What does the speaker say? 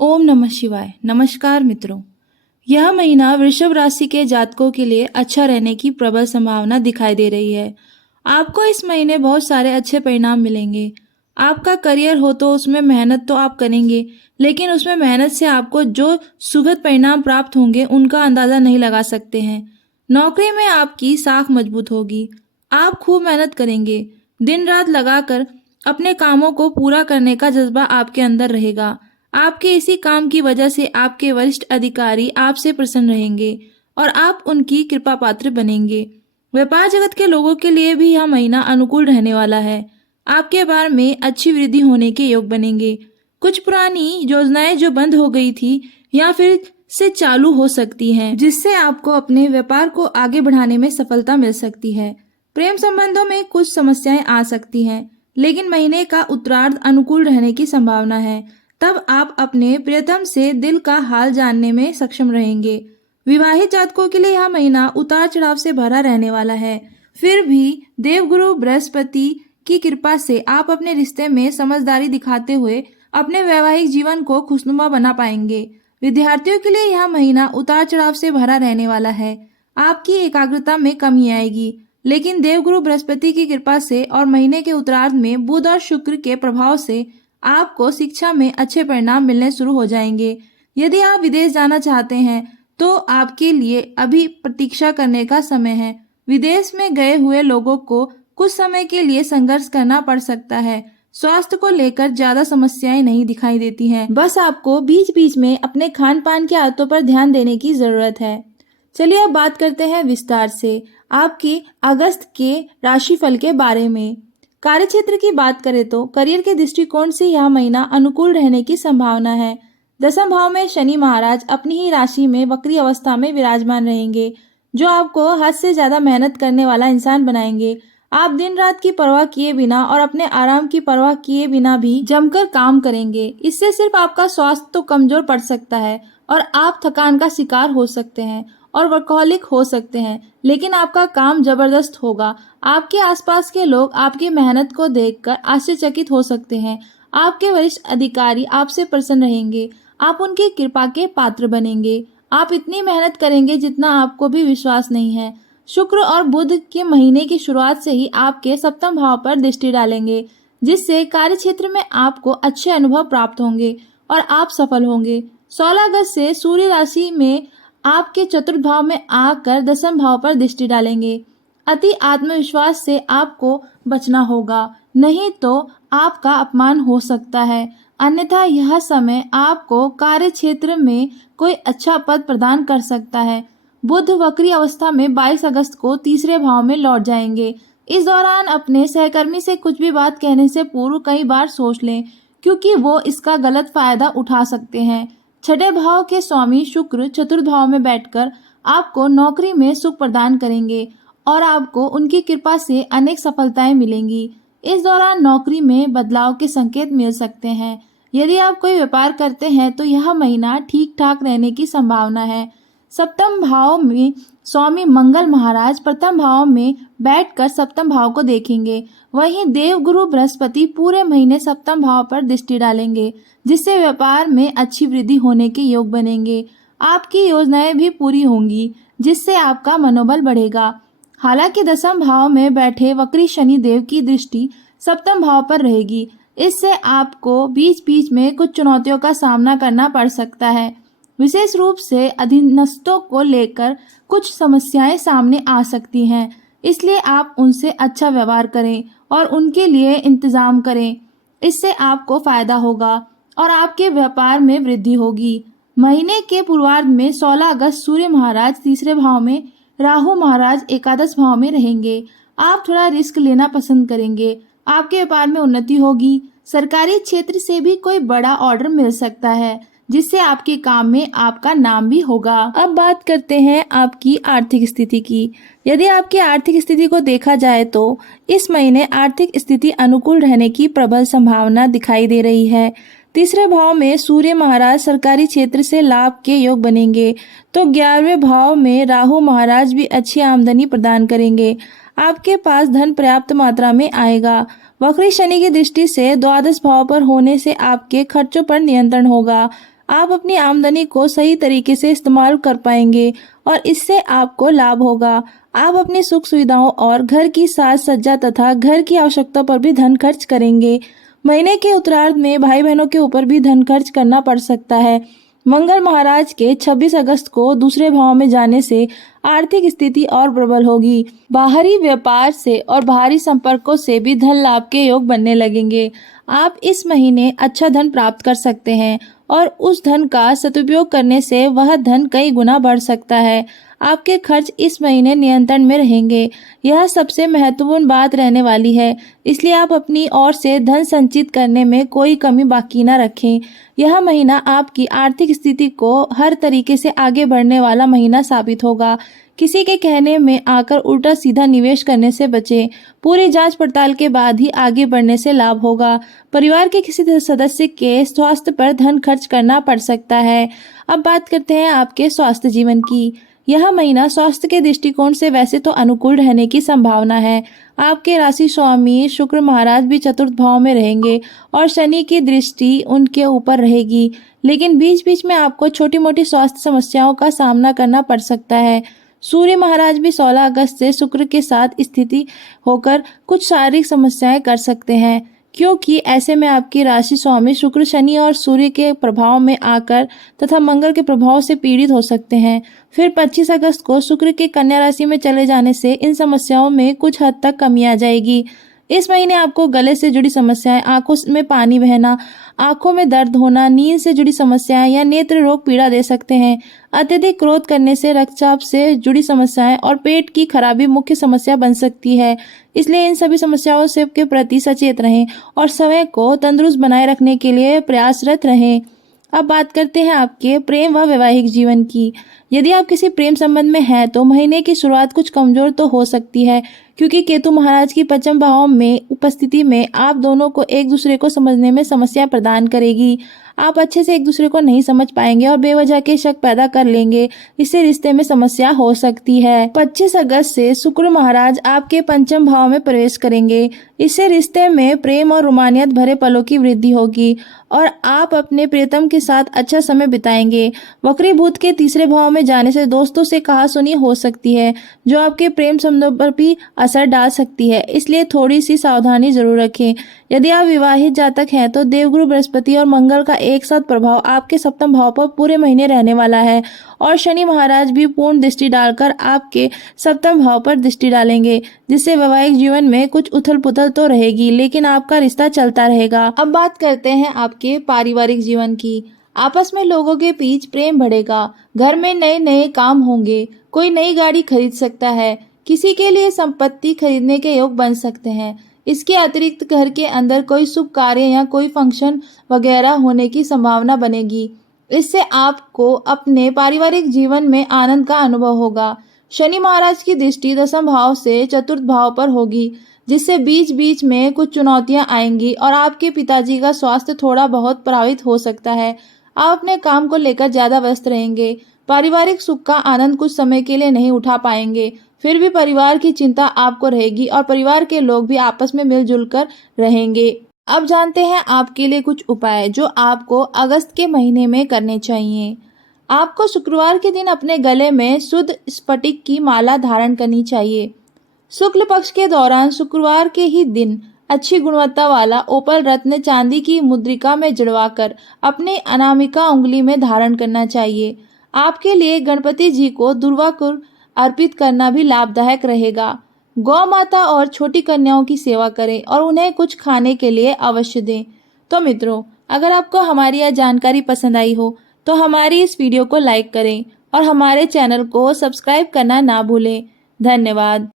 ओम नमः शिवाय। नमस्कार मित्रों, यह महीना वृषभ राशि के जातकों के लिए अच्छा रहने की प्रबल संभावना दिखाई दे रही है। आपको इस महीने बहुत सारे अच्छे परिणाम मिलेंगे। आपका करियर हो तो उसमें मेहनत तो आप करेंगे, लेकिन उसमें मेहनत से आपको जो सुखद परिणाम प्राप्त होंगे उनका अंदाजा नहीं लगा सकते हैं। नौकरी में आपकी साख मजबूत होगी। आप खूब मेहनत करेंगे, दिन रात लगाकर अपने कामों को पूरा करने का जज्बा आपके अंदर रहेगा। आपके इसी काम की वजह से आपके वरिष्ठ अधिकारी आपसे प्रसन्न रहेंगे और आप उनकी कृपा पात्र बनेंगे। व्यापार जगत के लोगों के लिए भी यह महीना अनुकूल रहने वाला है। आपके व्यापार में अच्छी वृद्धि होने के योग बनेंगे। कुछ पुरानी योजनाएं जो बंद हो गई थी या फिर से चालू हो सकती हैं, जिससे आपको अपने व्यापार को आगे बढ़ाने में सफलता मिल सकती है। प्रेम संबंधों में कुछ समस्याएं आ सकती हैं, लेकिन महीने का उत्तरार्ध अनुकूल रहने की संभावना है। तब आप अपने प्रियतम से दिल का हाल जानने में सक्षम रहेंगे। विवाहित जातकों के लिए यह महीना उतार चढ़ाव से भरा रहने वाला है। फिर भी देवगुरु बृहस्पति की कृपा से आप अपने रिश्ते में समझदारी दिखाते हुए अपने वैवाहिक जीवन को खुशनुमा बना पाएंगे। विद्यार्थियों के लिए यह महीना उतार चढ़ाव से भरा रहने वाला है। आपकी एकाग्रता में कमी आएगी, लेकिन देवगुरु बृहस्पति की कृपा से और महीने के उत्तरार्ध में बुध और शुक्र के प्रभाव से आपको शिक्षा में अच्छे परिणाम मिलने शुरू हो जाएंगे। यदि आप विदेश जाना चाहते हैं तो आपके लिए अभी प्रतीक्षा करने का समय है। विदेश में गए हुए लोगों को कुछ समय के लिए संघर्ष करना पड़ सकता है। स्वास्थ्य को लेकर ज्यादा समस्याएं नहीं दिखाई देती हैं। बस आपको बीच बीच में अपने खान पान की आदतों पर ध्यान देने की जरूरत है। चलिए अब बात करते हैं विस्तार से आपकी अगस्त के राशिफल के बारे में। कार्यक्षेत्र की बात करें तो करियर के दृष्टिकोण से यह महीना अनुकूल रहने की संभावना है। दसम भाव में शनि महाराज अपनी ही राशि में वक्री अवस्था में विराजमान रहेंगे, जो आपको हद से ज्यादा मेहनत करने वाला इंसान बनाएंगे। आप दिन रात की परवाह किए बिना और अपने आराम की परवाह किए बिना भी जमकर काम करेंगे। इससे सिर्फ आपका स्वास्थ्य तो कमजोर पड़ सकता है और आप थकान का शिकार हो सकते हैं और वर्कहोलिक हो सकते हैं, लेकिन आपका काम जबरदस्त होगा। आपके आसपास के लोग आपकी मेहनत को देखकर आश्चर्यचकित हो सकते हैं। आपके वरिष्ठ अधिकारी आपसे प्रसन्न रहेंगे। आप उनकी कृपा के पात्र बनेंगे। आप इतनी मेहनत करेंगे जितना आपको भी विश्वास नहीं है। शुक्र और बुध के महीने की शुरुआत से ही आपके सप्तम भाव पर दृष्टि डालेंगे, जिससे कार्यक्षेत्र में आपको अच्छे अनुभव प्राप्त होंगे और आप सफल होंगे। 16 अगस्त से सूर्य राशि में आपके चतुर्थ भाव में आकर दसम भाव पर दृष्टि डालेंगे। अति आत्मविश्वास से आपको बचना होगा, नहीं तो आपका अपमान हो सकता है। अन्यथा यह समय आपको कार्य क्षेत्र में कोई अच्छा पद प्रदान कर सकता है। बुध वक्री अवस्था में 22 अगस्त को तीसरे भाव में लौट जाएंगे। इस दौरान अपने सहकर्मी से कुछ भी बात कहने से पूर्व कई बार सोच लें, क्योंकि वो इसका गलत फायदा उठा सकते हैं। छठे भाव के स्वामी शुक्र चतुर्थ भाव में बैठकर आपको नौकरी में सुख प्रदान करेंगे और आपको उनकी कृपा से अनेक सफलताएं मिलेंगी। इस दौरान नौकरी में बदलाव के संकेत मिल सकते हैं। यदि आप कोई व्यापार करते हैं तो यह महीना ठीक ठाक रहने की संभावना है। सप्तम भाव में स्वामी मंगल महाराज प्रथम भाव में बैठकर सप्तम भाव को देखेंगे। वहीं देवगुरु बृहस्पति पूरे महीने सप्तम भाव पर दृष्टि डालेंगे, जिससे व्यापार में अच्छी वृद्धि होने के योग बनेंगे। आपकी योजनाएं भी पूरी होंगी, जिससे आपका मनोबल बढ़ेगा। हालांकि दसम भाव में बैठे वक्री शनि देव की दृष्टि सप्तम भाव पर रहेगी। इससे आपको बीच बीच में कुछ चुनौतियों का सामना करना पड़ सकता है। विशेष रूप से अधीनस्थों को लेकर कुछ समस्याएं सामने आ सकती हैं, इसलिए आप उनसे अच्छा व्यवहार करें और उनके लिए इंतजाम करें। इससे आपको फायदा होगा और आपके व्यापार में वृद्धि होगी। महीने के पूर्वार्ध में 16 अगस्त सूर्य महाराज तीसरे भाव में, राहु महाराज एकादश भाव में रहेंगे। आप थोड़ा रिस्क लेना पसंद करेंगे। आपके व्यापार में उन्नति होगी। सरकारी क्षेत्र से भी कोई बड़ा ऑर्डर मिल सकता है, जिससे आपके काम में आपका नाम भी होगा। अब बात करते हैं आपकी आर्थिक स्थिति की। यदि आपकी आर्थिक स्थिति को देखा जाए तो इस महीने आर्थिक स्थिति अनुकूल रहने की प्रबल संभावना दिखाई दे रही है। तीसरे भाव में सूर्य महाराज सरकारी क्षेत्र से लाभ के योग बनेंगे, तो 11वें भाव में राहु महाराज भी अच्छी आमदनी प्रदान करेंगे। आपके पास धन पर्याप्त मात्रा में आएगा। वक्री शनि की दृष्टि से द्वादश भाव पर होने से आपके खर्चों पर नियंत्रण होगा। आप अपनी आमदनी को सही तरीके से इस्तेमाल कर पाएंगे और इससे आपको लाभ होगा। आप अपनी सुख सुविधाओं और घर की साज सज्जा तथा घर की आवश्यकता पर भी धन खर्च करेंगे। महीने के उत्तरार्ध में भाई बहनों के ऊपर भी धन खर्च करना पड़ सकता है। मंगल महाराज के 26 अगस्त को दूसरे भाव में जाने से आर्थिक स्थिति और प्रबल होगी। बाहरी व्यापार से और बाहरी संपर्कों से भी धन लाभ के योग बनने लगेंगे। आप इस महीने अच्छा धन प्राप्त कर सकते हैं और उस धन का सदुपयोग करने से वह धन कई गुना बढ़ सकता है। आपके खर्च इस महीने नियंत्रण में रहेंगे। यह सबसे महत्वपूर्ण बात रहने वाली है, इसलिए आप अपनी ओर से धन संचित करने में कोई कमी बाकी न रखें। यह महीना आपकी आर्थिक स्थिति को हर तरीके से आगे बढ़ने वाला महीना साबित होगा। किसी के कहने में आकर उल्टा सीधा निवेश करने से बचें। पूरी जांच पड़ताल के बाद ही आगे बढ़ने से लाभ होगा। परिवार के किसी सदस्य के स्वास्थ्य पर धन खर्च करना पड़ सकता है। अब बात करते हैं आपके स्वास्थ्य जीवन की। यह महीना स्वास्थ्य के दृष्टिकोण से वैसे तो अनुकूल रहने की संभावना है। आपके राशि स्वामी शुक्र महाराज भी चतुर्थ भाव में रहेंगे और शनि की दृष्टि उनके ऊपर रहेगी, लेकिन बीच बीच में आपको छोटी मोटी स्वास्थ्य समस्याओं का सामना करना पड़ सकता है। सूर्य महाराज भी 16 अगस्त से शुक्र के साथ स्थिति होकर कुछ शारीरिक समस्याएं कर सकते हैं, क्योंकि ऐसे में आपकी राशि स्वामी शुक्र शनि और सूर्य के प्रभाव में आकर तथा मंगल के प्रभाव से पीड़ित हो सकते हैं। फिर 25 अगस्त को शुक्र के कन्या राशि में चले जाने से इन समस्याओं में कुछ हद तक कमी आ जाएगी। इस महीने आपको गले से जुड़ी समस्याएं, आंखों में पानी बहना, आंखों में दर्द होना, नींद से जुड़ी समस्याएं या नेत्र रोग पीड़ा दे सकते हैं। अत्यधिक क्रोध करने से रक्तचाप से जुड़ी समस्याएं और पेट की खराबी मुख्य समस्या बन सकती है। इसलिए इन सभी समस्याओं से के प्रति सचेत रहें और समय को तंदुरुस्त बनाए रखने के लिए प्रयासरत रहें। अब बात करते हैं आपके प्रेम व वैवाहिक जीवन की। यदि आप किसी प्रेम संबंध में हैं तो महीने की शुरुआत कुछ कमजोर तो हो सकती है, क्योंकि केतु महाराज की पंचम भाव में उपस्थिति में आप दोनों को एक दूसरे को समझने में समस्या प्रदान करेगी। आप अच्छे से एक दूसरे को नहीं समझ पाएंगे और बेवजह के शक पैदा कर लेंगे। इससे रिश्ते में समस्या हो सकती है। 25 अगस्त से शुक्र महाराज आपके पंचम भाव में प्रवेश करेंगे। इससे रिश्ते में प्रेम और रोमानियत भरे पलों की वृद्धि होगी और आप अपने प्रियतम के साथ अच्छा समय बिताएंगे। वक्रीभूत के तीसरे भाव में जाने से दोस्तों से कहासुनी हो सकती है, जो आपके प्रेम संबंधों पर भी असर डाल सकती है, इसलिए थोड़ी सी सावधानी जरूर रखें। यदि आप विवाहित जातक हैं तो देवगुरु बृहस्पति और मंगल का एक साथ प्रभाव आपके सप्तम भाव पर पूरे महीने रहने वाला है और शनि महाराज भी पूर्ण दृष्टि डालकर आपके सप्तम भाव पर दृष्टि डालेंगे, जिससे वैवाहिक जीवन में कुछ उथल पुथल तो रहेगी, लेकिन आपका रिश्ता चलता रहेगा। अब बात करते हैं आपके पारिवारिक जीवन की। आपस में लोगों के बीच प्रेम बढ़ेगा। घर में नए नए काम होंगे। कोई नई गाड़ी खरीद सकता है। किसी के लिए संपत्ति खरीदने के योग बन सकते हैं। इसके अतिरिक्त घर के अंदर कोई शुभ कार्य या कोई फंक्शन वगैरह होने की संभावना बनेगी। इससे आपको अपने पारिवारिक जीवन में आनंद का अनुभव होगा। शनि महाराज की दृष्टि दसम भाव से चतुर्थ भाव पर होगी, जिससे बीच बीच में कुछ चुनौतियां आएंगी और आपके पिताजी का स्वास्थ्य थोड़ा बहुत प्रभावित हो सकता है। आप अपने काम को लेकर ज्यादा व्यस्त रहेंगे। पारिवारिक सुख का आनंद कुछ समय के लिए नहीं उठा पाएंगे। फिर भी परिवार की चिंता आपको रहेगी और परिवार के लोग भी आपस में मिलजुल कर रहेंगे। अब जानते हैं आपके लिए कुछ उपाय जो आपको अगस्त के महीने में करने चाहिए। आपको शुक्रवार के दिन अपने गले में शुद्ध स्फटिक की माला धारण करनी चाहिए। शुक्ल पक्ष के दौरान शुक्रवार के ही दिन अच्छी गुणवत्ता वाला ओपल रत्न चांदी की मुद्रिका में जड़वाकर अपने अनामिका उंगली में धारण करना चाहिए। आपके लिए गणपति जी को दुर्वाकुर अर्पित करना भी लाभदायक रहेगा। गौ माता और छोटी कन्याओं की सेवा करें और उन्हें कुछ खाने के लिए अवश्य दें। तो मित्रों, अगर आपको हमारी यह जानकारी पसंद आई हो तो हमारी इस वीडियो को लाइक करें और हमारे चैनल को सब्सक्राइब करना ना भूलें। धन्यवाद।